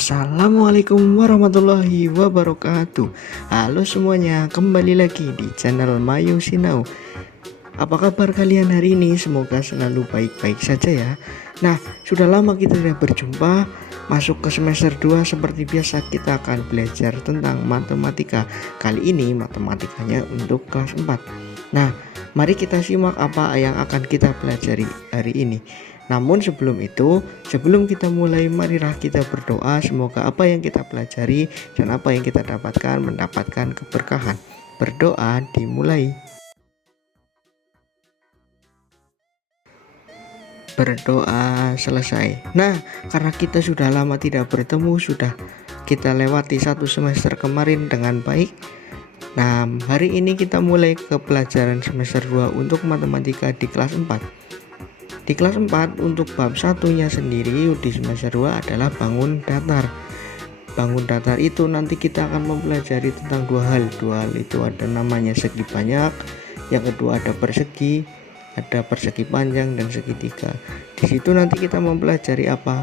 Assalamualaikum warahmatullahi wabarakatuh. Halo semuanya, kembali lagi di channel Mayu Sinau. Apa kabar kalian hari ini? Semoga selalu baik-baik saja ya. Nah, sudah lama kita tidak berjumpa. Masuk ke semester 2 seperti biasa kita akan belajar tentang matematika. Kali ini matematikanya untuk kelas 4. Nah, mari kita simak apa yang akan kita pelajari hari ini. Namun sebelum itu, sebelum kita mulai, marilah kita berdoa semoga apa yang kita pelajari dan apa yang kita dapatkan mendapatkan keberkahan. Berdoa dimulai. Berdoa selesai. Nah, karena kita sudah lama tidak bertemu, sudah kita lewati satu semester kemarin dengan baik. Nah, hari ini kita mulai ke pelajaran semester 2 untuk matematika di kelas 4. Di kelas 4 untuk bab satunya sendiri di semester 2 adalah bangun datar. Bangun datar itu nanti kita akan mempelajari tentang dua hal itu ada namanya segi banyak, yang kedua ada persegi panjang dan segitiga. Di situ nanti kita mempelajari apa?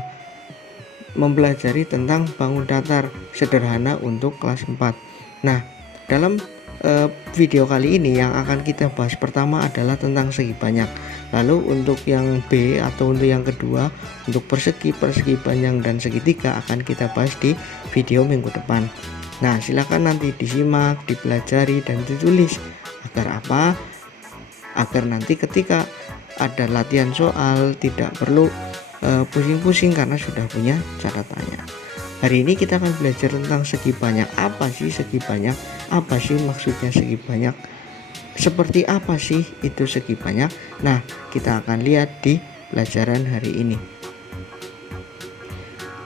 Mempelajari tentang bangun datar sederhana untuk kelas 4. Nah, dalam video kali ini yang akan kita bahas pertama adalah tentang segi banyak. Lalu untuk yang B atau untuk yang kedua, untuk persegi panjang dan segitiga akan kita bahas di video minggu depan. Nah, silakan nanti disimak, dipelajari dan ditulis. Agar apa? Agar nanti ketika ada latihan soal tidak perlu pusing-pusing karena sudah punya catatannya. Hari ini kita akan belajar tentang segi banyak. Apa sih segi banyak? Apa sih maksudnya segi banyak? Seperti apa sih itu segi banyak? Nah, kita akan lihat di pelajaran hari ini.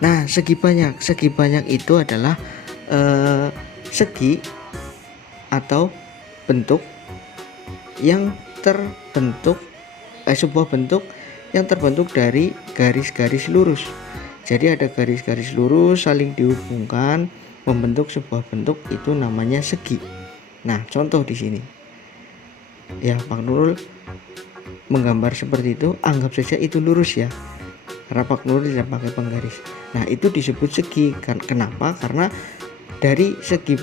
Nah, segi banyak itu adalah segi atau bentuk yang terbentuk sebuah bentuk yang terbentuk dari garis-garis lurus. Jadi ada garis-garis lurus saling dihubungkan membentuk sebuah bentuk, itu namanya segi. Nah, contoh di sini. Ya, Pak Nurul menggambar seperti itu, anggap saja itu lurus ya. Karena Pak Nurul tidak pakai penggaris. Nah, itu disebut segi. Kenapa? Karena dari segi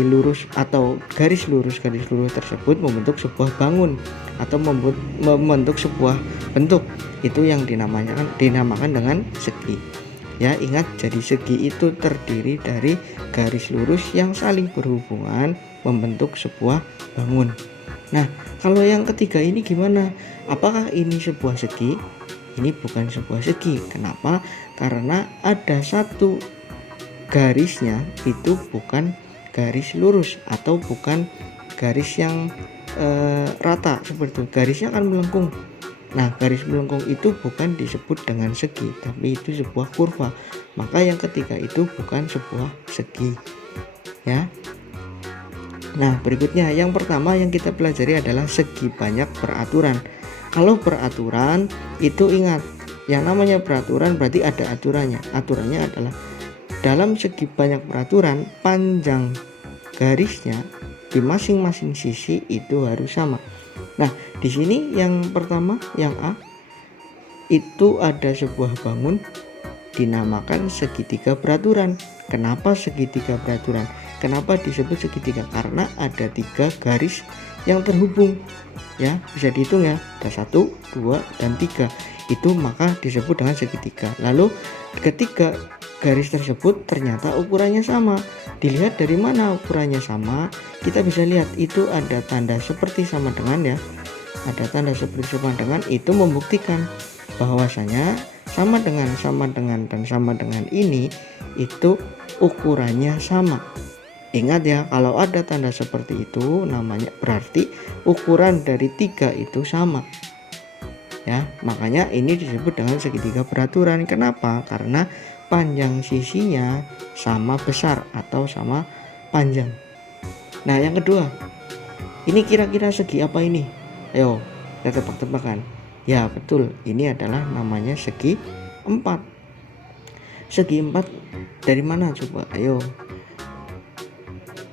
lurus atau garis lurus tersebut membentuk sebuah bangun atau membentuk sebuah bentuk, itu yang dinamakan dengan segi. Ya, ingat, jadi segi itu terdiri dari garis lurus yang saling berhubungan membentuk sebuah bangun. Nah, kalau yang ketiga ini gimana? Apakah ini sebuah segi? Ini bukan sebuah segi. Kenapa? Karena ada satu garisnya itu bukan garis lurus atau bukan garis yang rata seperti itu. Garisnya akan melengkung. Nah, garis melengkung itu bukan disebut dengan segi, tapi itu sebuah kurva. Maka yang ketiga itu bukan sebuah segi. Ya. Nah, berikutnya yang pertama yang kita pelajari adalah segi banyak peraturan. Kalau peraturan itu ingat, yang namanya peraturan berarti ada aturannya. Aturannya adalah dalam segi banyak peraturan, panjang garisnya di masing-masing sisi itu harus sama. Nah, di sini yang pertama, yang A, itu ada sebuah bangun dinamakan segitiga peraturan. Kenapa segitiga peraturan? Kenapa disebut segitiga? Karena ada 3 garis yang terhubung. Ya, bisa dihitung ya. Ada 1, 2, dan 3. Itu maka disebut dengan segitiga. Lalu ketiga garis tersebut ternyata ukurannya sama. Dilihat dari mana ukurannya sama, kita bisa lihat itu ada tanda seperti sama dengan ya. Ada tanda seperti sama dengan, itu membuktikan bahwasanya sama dengan ini itu ukurannya sama. Ingat ya, kalau ada tanda seperti itu namanya berarti ukuran dari 3 itu sama. Ya, makanya ini disebut dengan segitiga peraturan. Kenapa? Karena panjang sisinya sama besar atau sama panjang. Nah, yang kedua, ini kira-kira segi apa ini? Ayo, kita tebak-tebakan. Ya, betul, ini adalah namanya segi 4. Segi 4 dari mana coba? Ayo.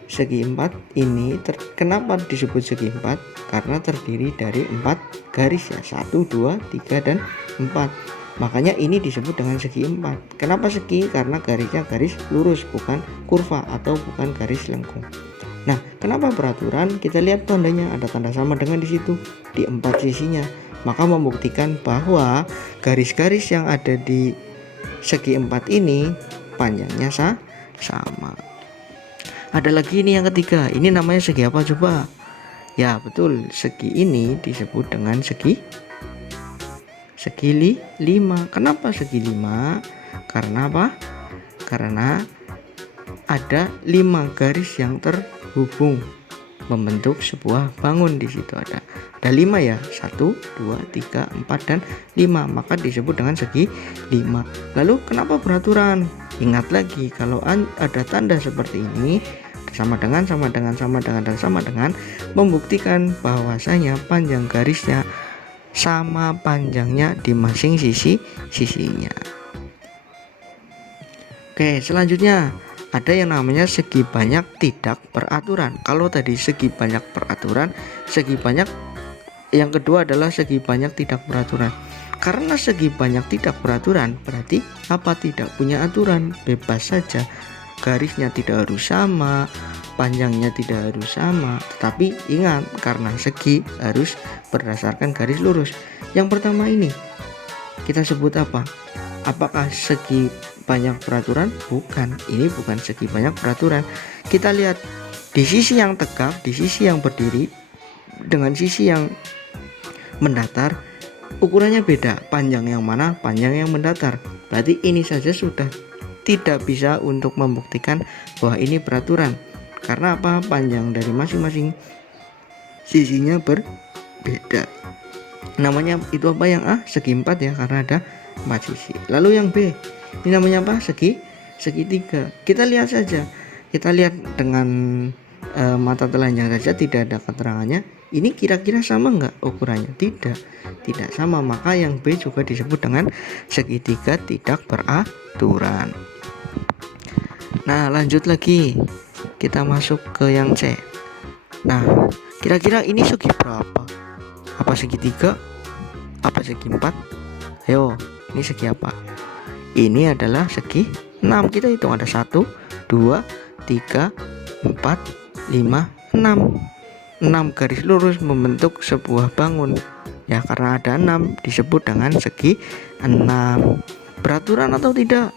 Segi 4 ini kenapa disebut segi 4? Karena terdiri dari 4 garis ya, 1, 2, 3, dan 4. Makanya ini disebut dengan segi 4. Kenapa segi? Karena garisnya garis lurus, bukan kurva atau bukan garis lengkung. Nah, kenapa peraturan? Kita lihat tandanya, ada tanda sama dengan di situ di 4 sisinya. Maka membuktikan bahwa garis-garis yang ada di segi 4 ini panjangnya sama. Ada lagi ini yang ketiga. Ini namanya segi apa coba? Ya, betul. Segi ini disebut dengan segi 5. Kenapa segi 5? Karena apa? Karena ada 5 garis yang terhubung membentuk sebuah bangun. Di situ ada 5 ya, 1, 2, 3, 4 dan 5, maka disebut dengan segi 5. Lalu kenapa beraturan? Ingat lagi, kalau ada tanda seperti ini sama dengan membuktikan bahwasanya panjang garisnya sama panjangnya di masing sisinya. Oke, selanjutnya ada yang namanya segi banyak tidak beraturan. Kalau tadi segi banyak beraturan, segi banyak yang kedua adalah segi banyak tidak beraturan. Karena segi banyak tidak beraturan berarti apa? Tidak punya aturan, bebas saja. Garisnya tidak harus sama, panjangnya tidak harus sama. Tetapi ingat, karena segi harus berdasarkan garis lurus. Yang pertama ini kita sebut apa? Apakah segi banyak peraturan? Bukan, ini bukan segi banyak peraturan. Kita lihat di sisi yang tegak, di sisi yang berdiri dengan sisi yang mendatar, ukurannya beda. Panjang yang mana? Panjang yang mendatar. Berarti ini saja sudah tidak bisa untuk membuktikan bahwa ini peraturan. Karena apa? Panjang dari masing-masing sisinya berbeda. Namanya itu apa yang A? Segi 4 ya, karena ada 4 sisi. Lalu yang B, ini namanya apa? Segi 3. Kita lihat saja. Kita lihat dengan mata telanjang saja, tidak ada keterangannya. Ini kira-kira sama enggak ukurannya? Tidak sama. Maka yang B juga disebut dengan segitiga tidak beraturan. Nah, lanjut lagi. Kita masuk ke yang C. Nah, kira-kira ini segi berapa? Apa segi 3? Apa segi 4? Ayo, ini segi apa? Ini adalah segi 6. Kita hitung ada 1, 2, 3, 4, 5, 6. 6 garis lurus membentuk sebuah bangun. Ya, karena ada 6 disebut dengan segi 6. Beraturan atau tidak?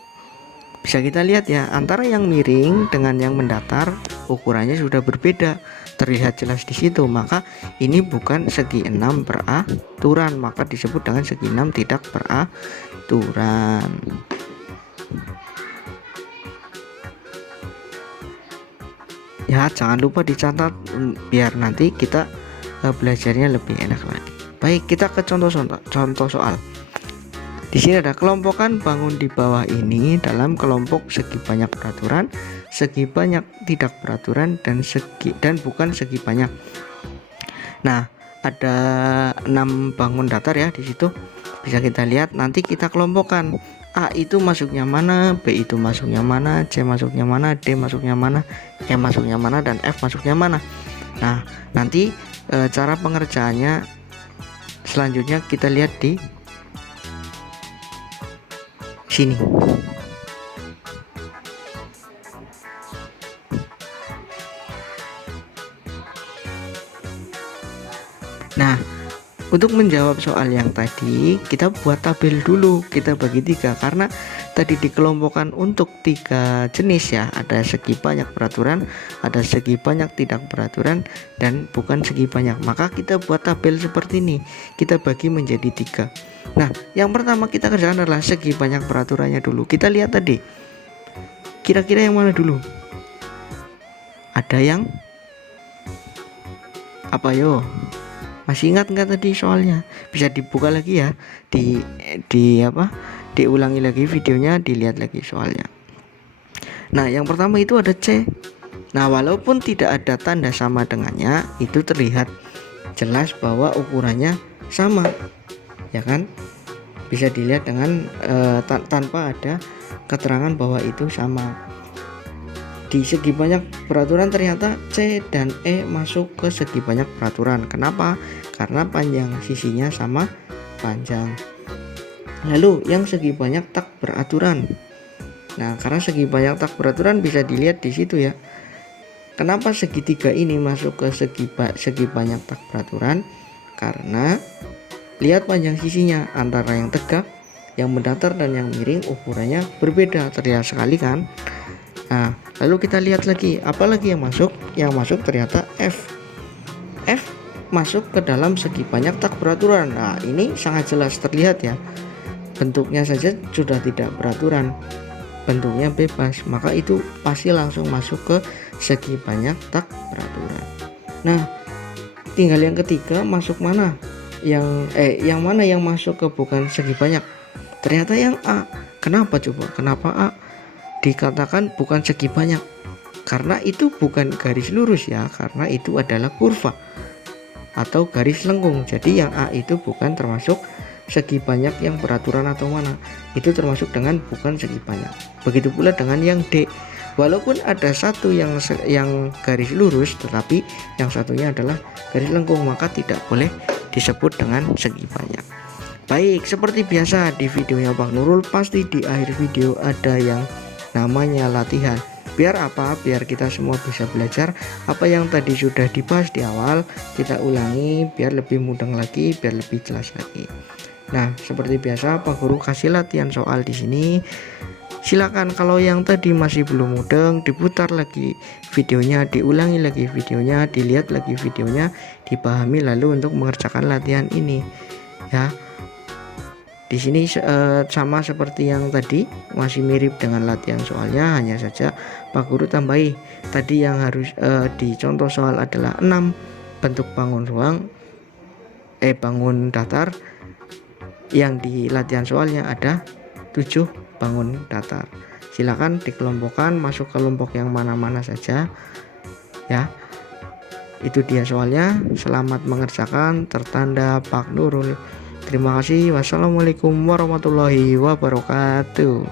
Bisa kita lihat ya, antara yang miring dengan yang mendatar ukurannya sudah berbeda, terlihat jelas di situ. Maka ini bukan segi 6 beraturan, maka disebut dengan segi 6 tidak beraturan. Ya, jangan lupa dicatat biar nanti kita belajarnya lebih enak lagi. Baik, kita ke contoh soal. Di sini ada kelompokan bangun di bawah ini dalam kelompok segi banyak peraturan, segi banyak tidak peraturan, dan bukan segi banyak. Nah, ada 6 bangun datar ya di situ. Bisa kita lihat, nanti kita kelompokkan. A itu masuknya mana, B itu masuknya mana, C masuknya mana, D masuknya mana, E masuknya mana, dan F masuknya mana. Nah, nanti cara pengerjaannya selanjutnya kita lihat di sini. Nah, untuk menjawab soal yang tadi, kita buat tabel dulu. Kita bagi 3 karena tadi dikelompokkan untuk 3 jenis ya. Ada segi banyak peraturan, ada segi banyak tidak peraturan, dan bukan segi banyak. Maka kita buat tabel seperti ini. Kita bagi menjadi 3. Nah, yang pertama kita kerjakan adalah segi banyak peraturannya dulu. Kita lihat tadi. Kira-kira yang mana dulu? Ada yang apa yo? Masih ingat nggak tadi soalnya? Bisa dibuka lagi ya, diulangi lagi videonya, dilihat lagi soalnya. Nah, yang pertama itu ada C. Nah, walaupun tidak ada tanda sama dengannya, itu terlihat jelas bahwa ukurannya sama, ya kan? Bisa dilihat dengan tanpa ada keterangan bahwa itu sama. Di segi banyak peraturan ternyata C dan E masuk ke segi banyak peraturan. Kenapa? Karena panjang sisinya sama panjang. Lalu yang segi banyak tak beraturan. Nah, karena segi banyak tak beraturan bisa dilihat di situ ya. Kenapa segitiga ini masuk ke segi banyak tak beraturan? Karena lihat panjang sisinya, antara yang tegak, yang mendatar dan yang miring ukurannya berbeda, terlihat sekali kan. Nah, lalu kita lihat lagi, apalagi yang masuk? Yang masuk ternyata F. F masuk ke dalam segi banyak tak beraturan. Nah, ini sangat jelas terlihat ya. Bentuknya saja sudah tidak beraturan, bentuknya bebas, maka itu pasti langsung masuk ke segi banyak tak beraturan. Nah, tinggal yang ketiga masuk mana? Yang mana yang masuk ke bukan segi banyak? Ternyata yang A. Kenapa coba? Kenapa A dikatakan bukan segi banyak? Karena itu bukan garis lurus ya, karena itu adalah kurva atau garis lengkung. Jadi yang A itu bukan termasuk segi banyak yang beraturan atau mana, itu termasuk dengan bukan segi banyak. Begitu pula dengan yang D, walaupun ada satu yang garis lurus, tetapi yang satunya adalah garis lengkung, maka tidak boleh disebut dengan segi banyak. Baik, seperti biasa di videonya Bang Nurul, pasti di akhir video ada yang namanya latihan. Biar apa? Biar kita semua bisa belajar apa yang tadi sudah dibahas di awal, kita ulangi biar lebih mudah lagi, biar lebih jelas lagi. Nah, seperti biasa Pak Guru kasih latihan soal di sini. Silakan kalau yang tadi masih belum mudeng, diputar lagi videonya, diulangi lagi videonya, dilihat lagi videonya, dipahami lalu untuk mengerjakan latihan ini. Ya. Di sini sama seperti yang tadi, masih mirip dengan latihan soalnya, hanya saja Pak Guru tambahi. Tadi yang harus dicontoh soal adalah 6 bentuk bangun ruang, bangun datar. Yang di latihan soalnya ada 7 bangun datar. Silakan dikelompokkan masuk kelompok yang mana-mana saja ya. Itu dia soalnya. Selamat mengerjakan, tertanda Pak Nurul. Terima kasih. Wassalamualaikum warahmatullahi wabarakatuh.